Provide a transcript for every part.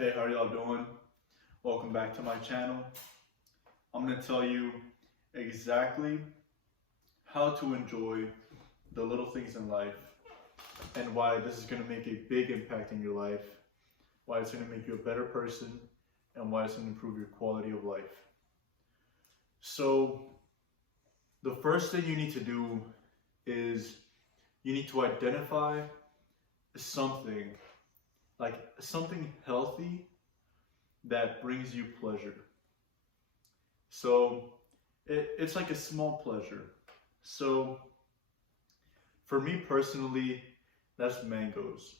Hey, how are y'all doing? Welcome back to my channel. I'm going to tell you exactly how to enjoy the little things in life and why this is going to make a big impact in your life, why it's going to make you a better person, and why it's going to improve your quality of life. So, the first thing you need to do is you need to identify something, like something healthy that brings you pleasure. So it's like a small pleasure. So for me personally, that's mangoes.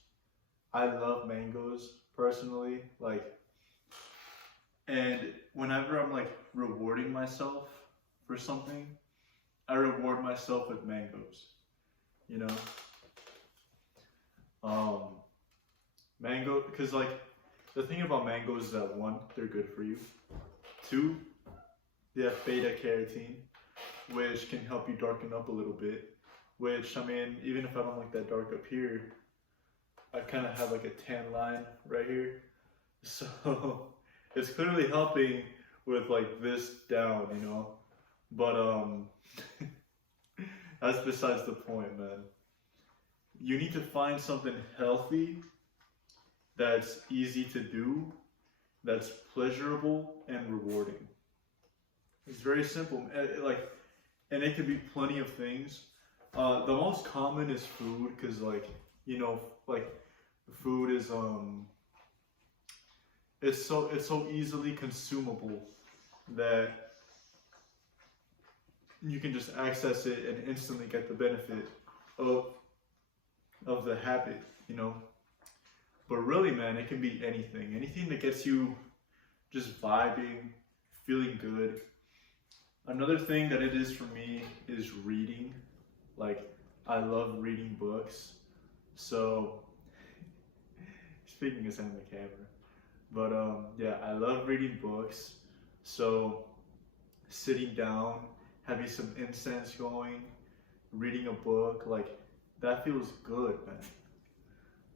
I love mangoes personally, and whenever I'm like rewarding myself for something, I reward myself with mangoes, you know? Mango, because like the thing about mangoes is that one, they're good for you. Two, they have beta carotene, which can help you darken up a little bit. Which, I mean, even if I don't like that dark up here, I kind of have like a tan line right here. So it's clearly helping with like this down, you know. But that's besides the point, man. You need to find something healthy that's easy to do, that's pleasurable and rewarding. It's very simple, and it could be plenty of things. The most common is food, because food is it's so easily consumable that you can just access it and instantly get the benefit of the habit, you know. But really, man, it can be anything that gets you just vibing, feeling good. Another thing that it is for me is reading. Like, I love reading books. So, speaking of on the camera, but yeah, I love reading books. So, sitting down, having some incense going, reading a book, like, that feels good, man.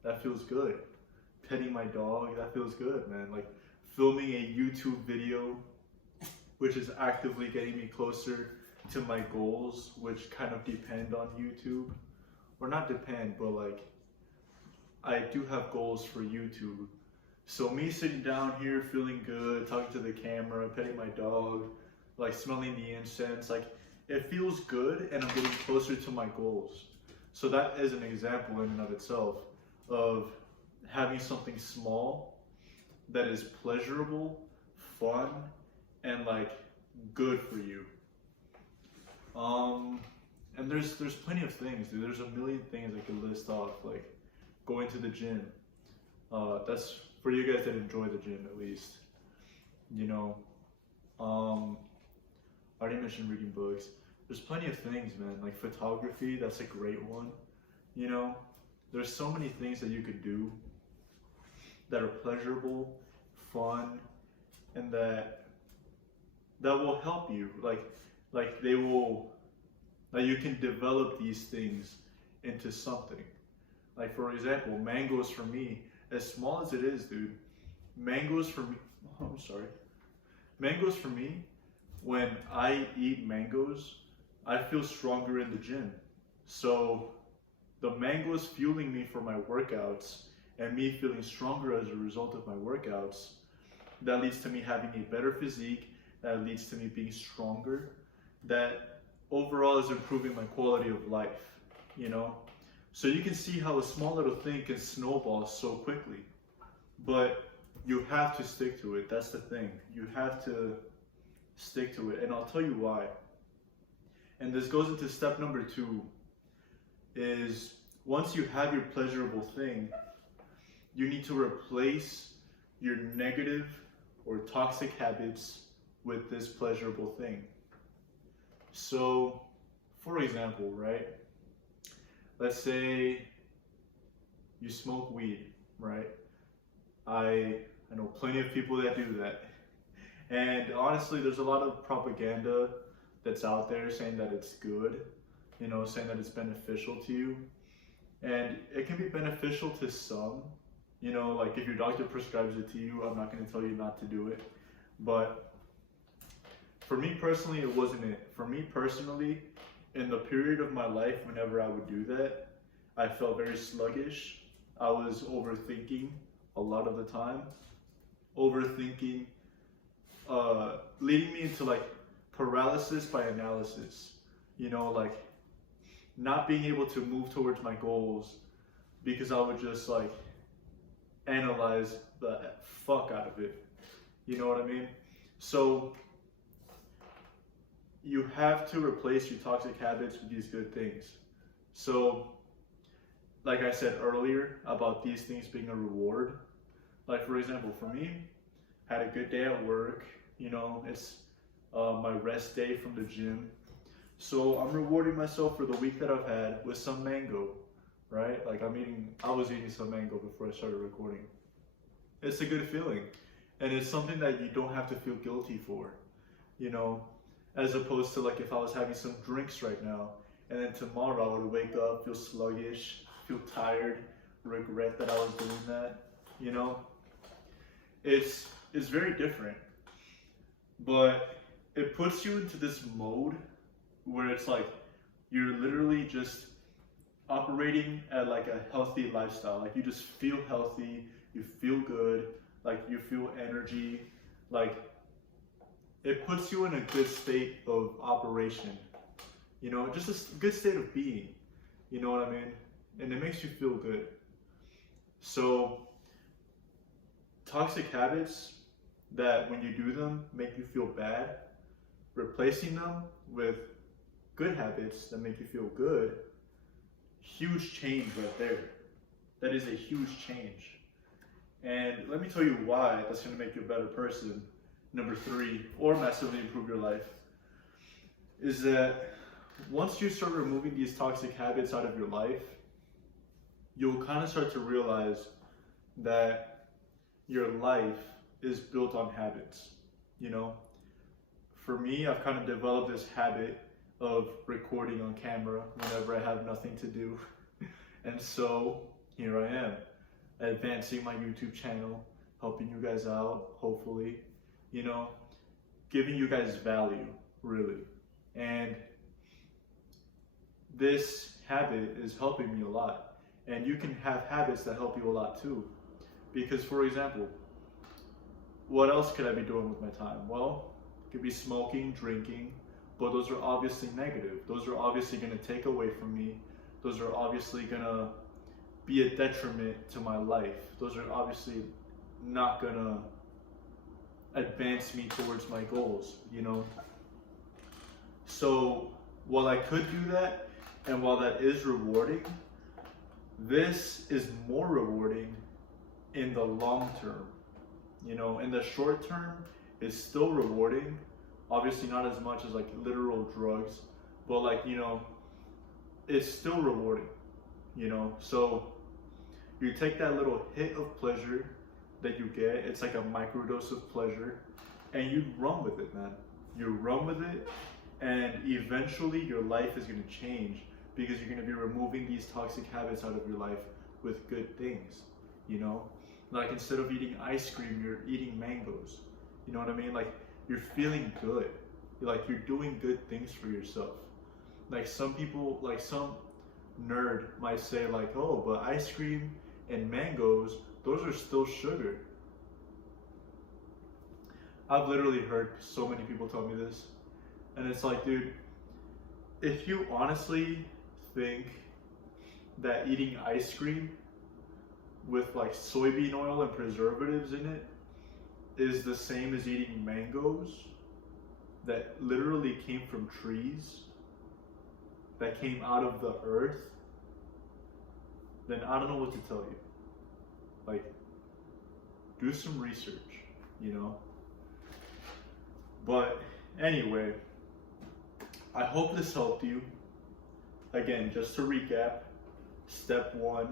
That feels good. Petting my dog, that feels good, man. Like, filming a YouTube video, which is actively getting me closer to my goals, which kind of depend on YouTube. Or not depend, but like, I do have goals for YouTube. So me sitting down here feeling good, talking to the camera, petting my dog, like smelling the incense, like it feels good and I'm getting closer to my goals. So that is an example in and of itself of having something small that is pleasurable, fun, and like good for you. And there's plenty of things, dude. There's a million things I could list off, like going to the gym. That's for you guys that enjoy the gym at least. You know, I already mentioned reading books. There's plenty of things, man. Like photography, that's a great one. You know, there's so many things that you could do that are pleasurable, fun, and that will help you. Like they will, like you can develop these things into something. Like for example, mangoes for me, as small as it is, dude. Mangoes for me. Oh, I'm sorry. Mangoes for me. When I eat mangoes, I feel stronger in the gym. So the mangoes fueling me for my workouts and me feeling stronger as a result of my workouts, that leads to me having a better physique, that leads to me being stronger, that overall is improving my quality of life, you know? So you can see how a small little thing can snowball so quickly, but you have to stick to it. That's the thing. You have to stick to it, and I'll tell you why. And this goes into step number 2, is once you have your pleasurable thing, you need to replace your negative or toxic habits with this pleasurable thing. So, for example, right? Let's say you smoke weed, right? I know plenty of people that do that. And honestly, there's a lot of propaganda that's out there saying that it's good, you know, saying that it's beneficial to you. And it can be beneficial to some, You know, like if your doctor prescribes it to you, I'm not going to tell you not to do it. But for me personally, it wasn't it. For me personally, in the period of my life, whenever I would do that, I felt very sluggish. I was overthinking a lot of the time. Overthinking, leading me into like paralysis by analysis. You know, like not being able to move towards my goals because I would just like analyze the fuck out of it. You know what I mean? So you have to replace your toxic habits with these good things. So, like I said earlier about these things being a reward, like for example, for me, had a good day at work, you know, it's my rest day from the gym. So I'm rewarding myself for the week that I've had with some mango, right? Like I was eating some mango before I started recording. It's a good feeling. And it's something that you don't have to feel guilty for, you know, as opposed to like if I was having some drinks right now and then tomorrow I would wake up, feel sluggish, feel tired, regret that I was doing that, you know. It's very different, but it puts you into this mode where it's like you're literally just operating at like a healthy lifestyle. Like you just feel healthy, you feel good, like you feel energy, like it puts you in a good state of operation, you know, just a good state of being, you know what I mean? And it makes you feel good. So toxic habits that when you do them make you feel bad, replacing them with good habits that make you feel good, huge change right there. That is a huge change. And let me tell you why that's going to make you a better person. Number 3, or massively improve your life, is that once you start removing these toxic habits out of your life, you'll kind of start to realize that your life is built on habits. You know, for me, I've kind of developed this habit of recording on camera whenever I have nothing to do. And so here I am, advancing my YouTube channel, helping you guys out, hopefully, you know, giving you guys value, really. And this habit is helping me a lot. And you can have habits that help you a lot too. Because for example, what else could I be doing with my time? Well, it could be smoking, drinking, but those are obviously negative. Those are obviously going to take away from me. Those are obviously going to be a detriment to my life. Those are obviously not going to advance me towards my goals, you know? So while I could do that, and while that is rewarding, this is more rewarding in the long term. You know, in the short term, it's still rewarding. Obviously not as much as like literal drugs, but like, you know, it's still rewarding, you know? So you take that little hit of pleasure that you get, it's like a microdose of pleasure, and you run with it, man. You run with it, and eventually your life is gonna change because you're gonna be removing these toxic habits out of your life with good things, you know? Like instead of eating ice cream, you're eating mangoes. You know what I mean? Like you're feeling good. You're doing good things for yourself. Like some people, like some nerd might say like, oh, but ice cream and mangoes, those are still sugar. I've literally heard so many people tell me this. And it's like, dude, if you honestly think that eating ice cream with like soybean oil and preservatives in it is the same as eating mangoes that literally came from trees, that came out of the earth, then I don't know what to tell you. Like, do some research, you know? But anyway, I hope this helped you. Again, just to recap, step 1,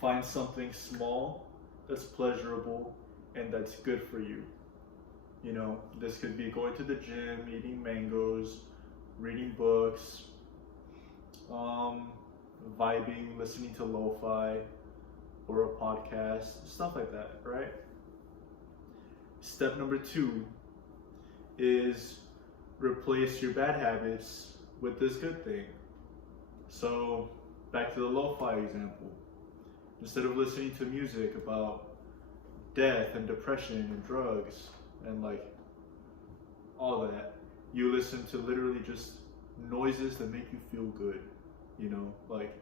find something small that's pleasurable and that's good for you. You know, this could be going to the gym, eating mangoes, reading books, vibing, listening to lo-fi, or a podcast, stuff like that, right? Step number 2 is replace your bad habits with this good thing. So back to the lo-fi example. Instead of listening to music about death and depression and drugs and like all that, you listen to literally just noises that make you feel good, you know, like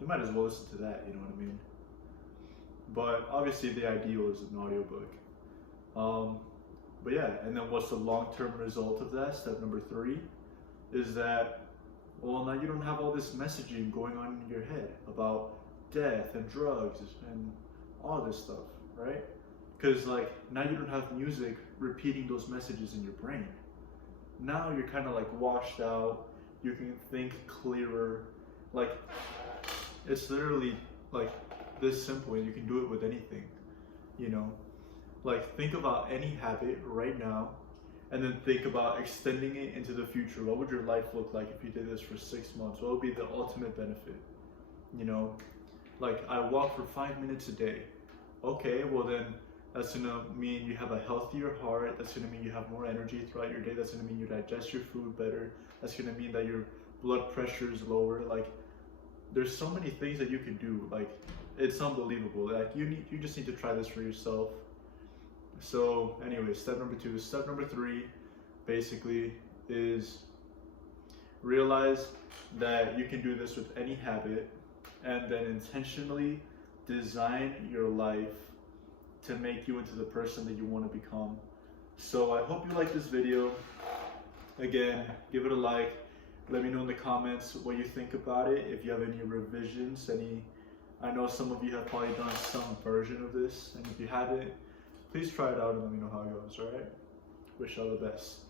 you might as well listen to that, you know what I mean? But obviously the ideal is an audiobook. But yeah, and then what's the long-term result of that? Step number 3 is that, well, now you don't have all this messaging going on in your head about death and drugs and all this stuff, right? Because like now you don't have music repeating those messages in your brain. Now you're kind of like washed out. You can think clearer. Like it's literally like this simple, and you can do it with anything, you know? Like think about any habit right now, and then think about extending it into the future. What would your life look like if you did this for 6 months? What would be the ultimate benefit? You know, like I walk for 5 minutes a day. Okay, well then that's gonna mean you have a healthier heart. That's gonna mean you have more energy throughout your day. That's gonna mean you digest your food better. That's gonna mean that your blood pressure is lower. Like there's so many things that you can do. Like it's unbelievable. Like you just need to try this for yourself. So anyway, step number 2. Step number 3 basically is realize that you can do this with any habit, and then intentionally design your life to make you into the person that you want to become. So I hope you like this video. Again, give it a like. Let me know in the comments what you think about it. If you have any revisions, I know some of you have probably done some version of this, and if you haven't, please try it out and let me know how it goes, alright? Wish you all the best.